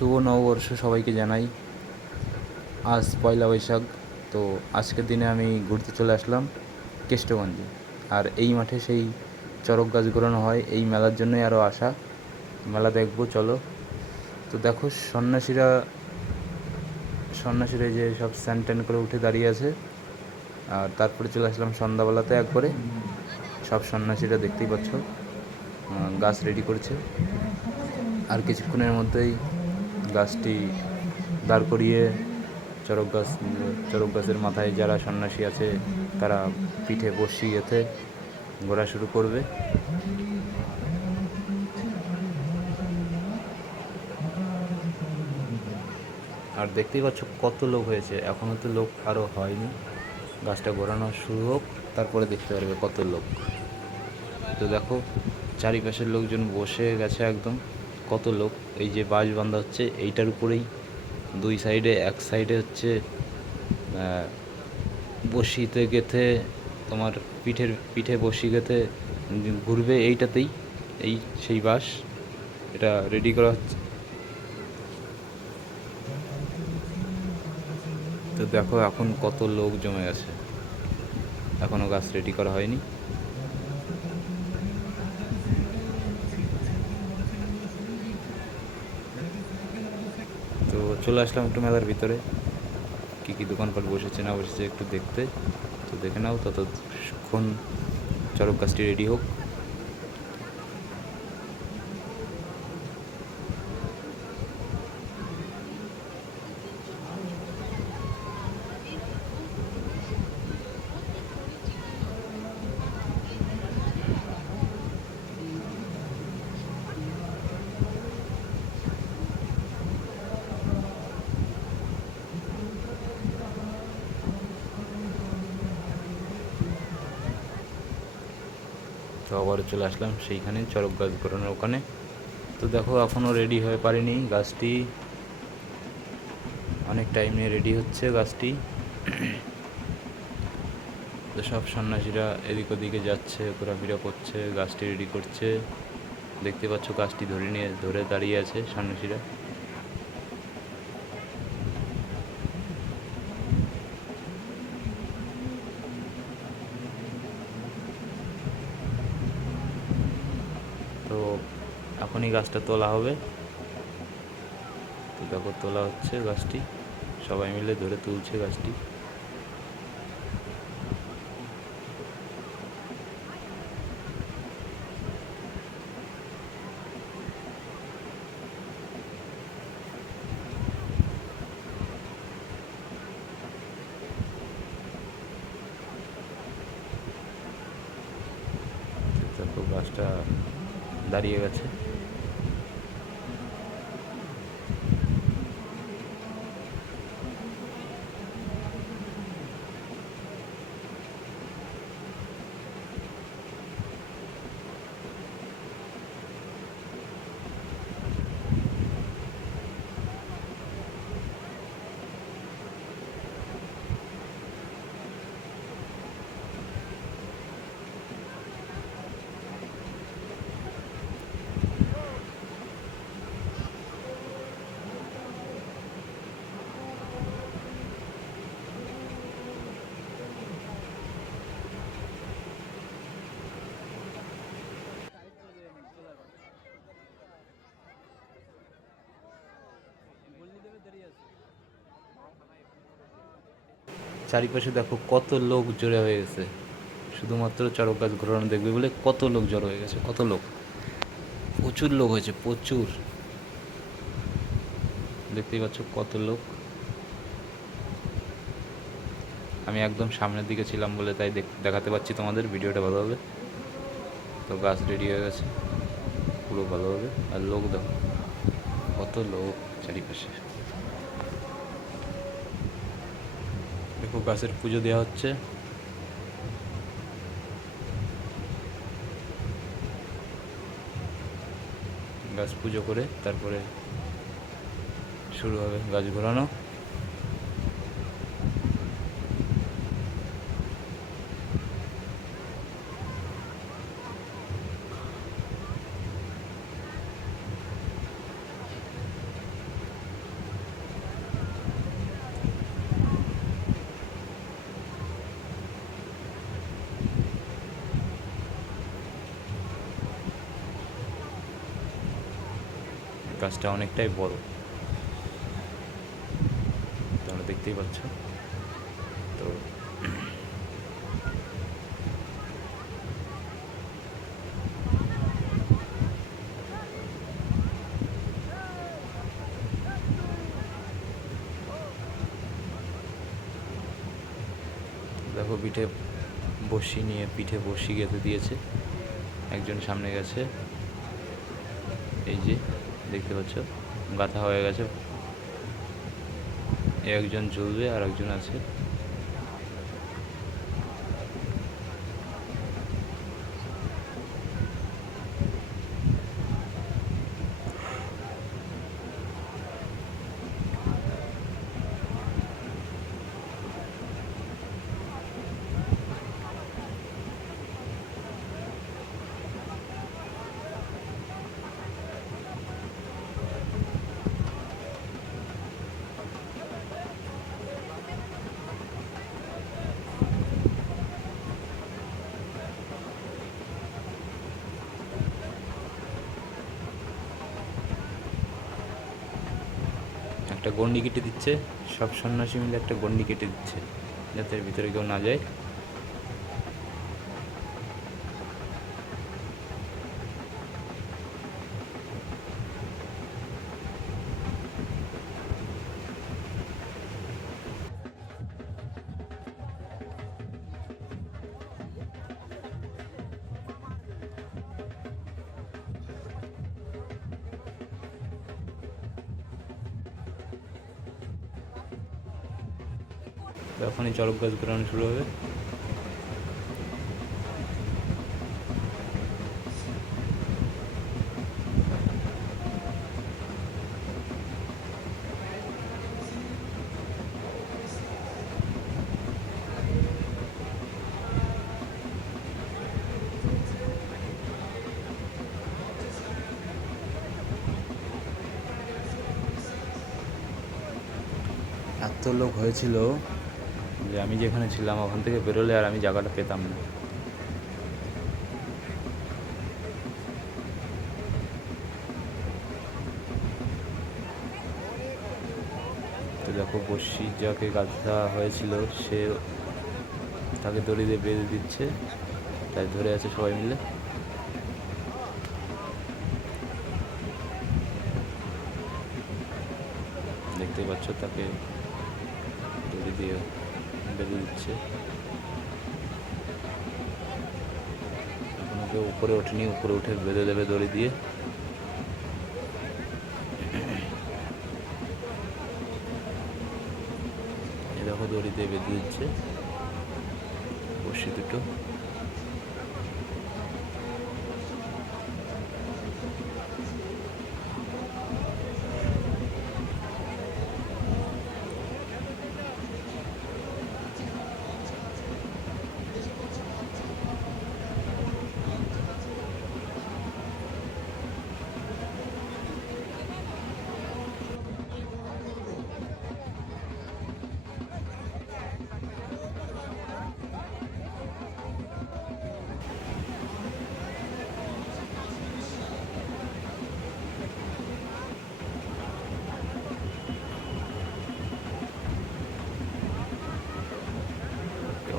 শুভ নববর্ষ সবাইকে জানাই। আজ পয়লা বৈশাখ। তো আজকের দিনে আমি ঘুরতে চলে আসলাম কেষ্টগঞ্জে। আর এই মাঠে সেই চড়ক গাছ ঘোরানো হয়, এই মেলার জন্যই আরও আসা। মেলা দেখবো, চলো। তো দেখো সন্ন্যাসীরা যে সব স্ট্যান্ড ট্যান্ড করে উঠে দাঁড়িয়ে আছে। আর তারপরে চলে আসলাম সন্ধ্যাবেলাতে একবারে। সব সন্ন্যাসীরা দেখতেই পাচ্ছ গাছ রেডি করছে। আর কিছুক্ষণের মধ্যেই গাছটি দাঁড় করিয়ে চড়ক গাছের মাথায় যারা সন্ন্যাসী আছে তারা পিঠে বসিয়েতে ঘোরা শুরু করবে। আর দেখতেই পাচ্ছ কত লোক হয়েছে, এখনও তো লোক আরও হয়নি। গাছটা ঘোরানো শুরু হোক, তারপরে দেখতে পারবে কত লোক। তো দেখো চারিপাশের লোকজন বসে গেছে একদম, কত লোক। এই যে বাঁশ বাঁধা হচ্ছে এইটার উপরেই দুই সাইডে, এক সাইডে হচ্ছে বসিতে গেথে তোমার পিঠে বসি গেথে ঘুরবে এইটাতেই। এই সেই বাঁশ, এটা রেডি করা হচ্ছে। তো দেখো এখন কত লোক জমে গেছে, এখনও গাছ রেডি করা হয়নি। তো চলে আসলাম একটু মেলার ভিতরে, কী কী দোকানপাট বসেছে না বসেছে একটু দেখতে। তো দেখে নাও, ততক্ষণ চড়ক গাছটি রেডি হোক। তো আবার চলে আসলাম সেইখানে চড়ক গাছ ঘোরানোর ওখানে। তো দেখো এখনও রেডি হয়ে পারেনি গাছটি, অনেক টাইম নিয়ে রেডি হচ্ছে গাছটি। তো সব সন্ন্যাসীরা এদিক ওদিকে যাচ্ছে, ঘোরাফেরা করছে, গাছটি রেডি করছে। দেখতে পাচ্ছ গাছটি ধরে দাঁড়িয়ে আছে সন্ন্যাসীরা। তো এখনই গাছটা তোলা হবে। তো দেখো তোলা হচ্ছে গাছটি, সবাই মিলে ধরে তুলছে গাছটি। দেখো গাছটা দাঁড়িয়ে গেছে। চারিপাশে দেখো কত লোক জড়ো হয়ে গেছে, শুধুমাত্র চড়ক গাছ ঘোরানো দেখবে বলে কত লোক জড়ো হয়ে গেছে, কত লোক, প্রচুর লোক হয়েছে, প্রচুর। দেখতেই পাচ্ছ কত লোক। আমি একদম সামনের দিকে ছিলাম বলে তাই দেখাতে পাচ্ছি তোমাদের ভিডিওটা ভালোভাবে। তো গাছ রেডি হয়ে গেছে পুরো ভালোভাবে। আর লোক দেখো কত লোক চারিপাশে। দেখো গাছের পুজো দেওয়া হচ্ছে। গাছ পুজো করে তারপরে শুরু হবে গাছ ঘোরানো। গাছটা অনেকটাই বড়, তোমরা দেখতেই পাচ্ছ। তো দেখো পিঠে বসি নিয়ে পিঠে বসি গেঁথে দিয়েছে, একজন সামনে গেছে, এই যে দেখতে পাচ্ছ গাঁথা হয়ে গেছে, একজন ঝুলবে আর একজন আছে। একটা গন্ডি কেটে দিচ্ছে, সব সন্ন্যাসী মিলে একটা গন্ডি কেটে দিচ্ছে যাতে এর ভিতরে কেউ না যায়। তখনই চড়ক গাছ ঘোরানো শুরু হবে। এত লোক হয়েছিল যে আমি যেখানে ছিলাম ওখান থেকে বেরোলে আর আমি জায়গাটা পেতাম না। তো দেখো বসি যাকে গাঁথা হয়েছিল সে তাকে দড়ি দিয়ে বেঁধে দিচ্ছে, তাই ধরে আছে সবাই মিলে। দেখতেই পাচ্ছ তাকে দড়ি দিয়ে বেঁধে দিচ্ছে। এখনো কেউ উপরে ওঠেনি, উপরে উঠে বেঁধে দেবে দড়ি দিয়ে। এই দেখো দড়ি দিয়ে বেঁধে দিচ্ছে বসি দুটো।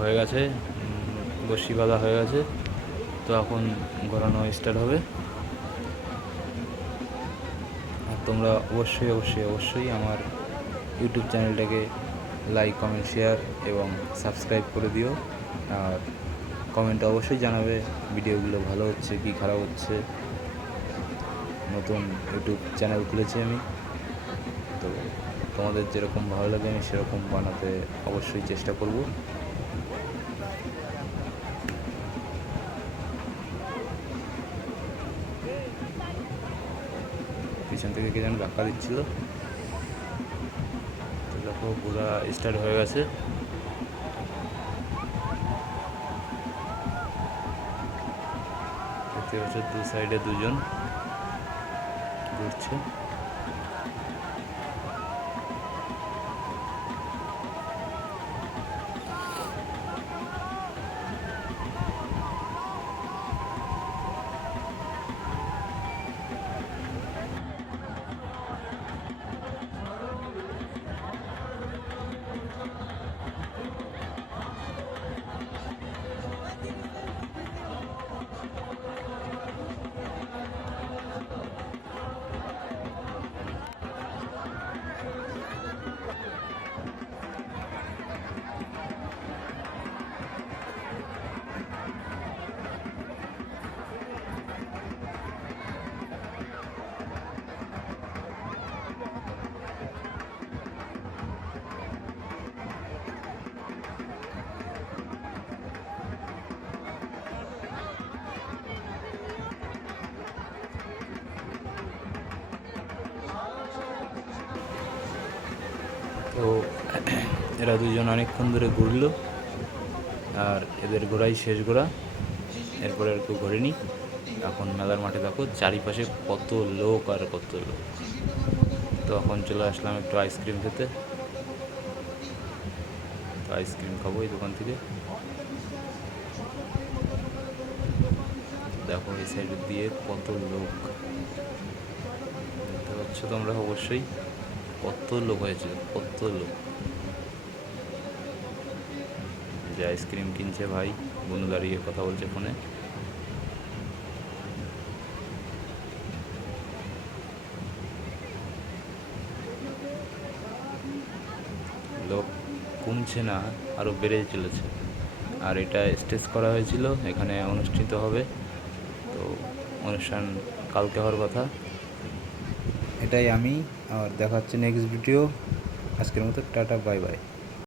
হয়ে গেছে, বসি বাঁধা হয়ে গেছে। তো এখন ঘোরানো স্টার্ট হবে। আর তোমরা অবশ্যই অবশ্যই অবশ্যই আমার ইউটিউব চ্যানেলটাকে লাইক, কমেন্ট, শেয়ার এবং সাবস্ক্রাইব করে দিও। আর কমেন্টে অবশ্যই জানাবে ভিডিওগুলো ভালো হচ্ছে কি খারাপ হচ্ছে। নতুন ইউটিউব চ্যানেল খুলেছি আমি, তো তোমাদের যেরকম ভালো লাগে আমি সেরকম বানাতে অবশ্যই চেষ্টা করব। পিছন থেকে কে যেন ধাক্কা দিচ্ছিল। তো দেখো পুরা স্টার্ট হয়ে গেছে। দেখতে পাচ্ছ দু সাইডে দুজন ঘুরছে। তো এরা দুজন অনেকক্ষণ ধরে ঘুরলো, আর এদের ঘোরাই শেষ ঘোরা, এরপরে আর কেউ ঘোরেনি। এখন মেলার মাঠে দেখো চারিপাশে কত লোক আর কত লোক। তো এখন চলে আসলাম একটু আইসক্রিম খেতে, তো আইসক্রিম খাবো এই দোকান থেকে। দেখো এই সাইড দিয়ে কত লোক দেখতে পাচ্ছ তোমরা অবশ্যই, কত লোক হয়েছে, কত লোক। যে আইসক্রিম কিনছে ভাই, বনু দাঁড়িয়ে কথা বলছে ফোনে। লোক কমছে না, আরও বেড়ে চলেছে। আর এটা স্টেজ করা হয়েছিল, এখানে অনুষ্ঠিত হবে, তো অনুষ্ঠান কালকে হওয়ার কথা। এটাই আমি, আর দেখা হচ্ছে নেক্সট ভিডিও। আজকের মতো টাটা, বাই বাই।